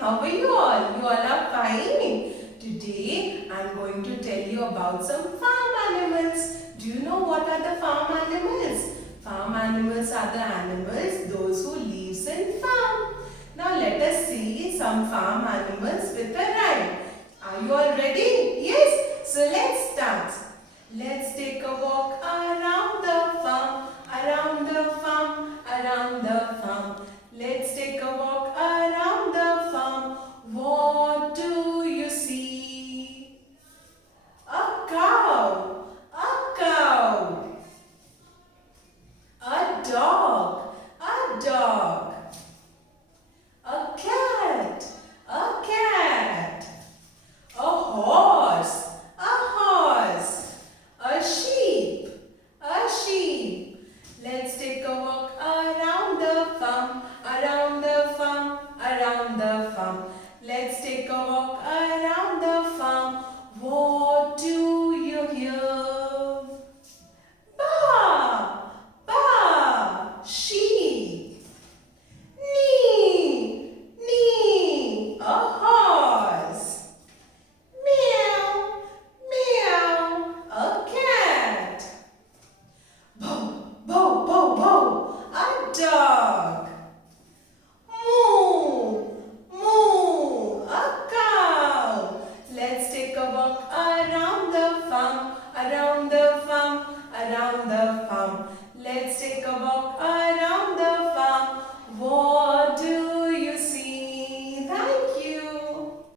How are you all? You all are fine? Today I am going to tell you about some farm animals. Do you know what are the farm animals? Farm animals are the animals those who lives in farm. Now let us see some farm animals with a rhyme. Are you all ready? Yes? So let's start. Let's take a walk around the farm, around the farm, around the farm. Let's take a walk around the farm. What do you see? A cow, a cow. A dog, a dog. A cat, a cat. A horse, a horse. A sheep, a sheep. Let's take a walk around the farm, around the farm, around the farm. Let's take a walk around the farm. What do you hear? Baa, baa, sheep. Nee, nee, a horse. Meow, meow, a cat. Bow, bow, bow, bow, a dog. Moo, moo, a cow. Let's take a walk around the farm, around the farm, around the farm. Let's take a walk around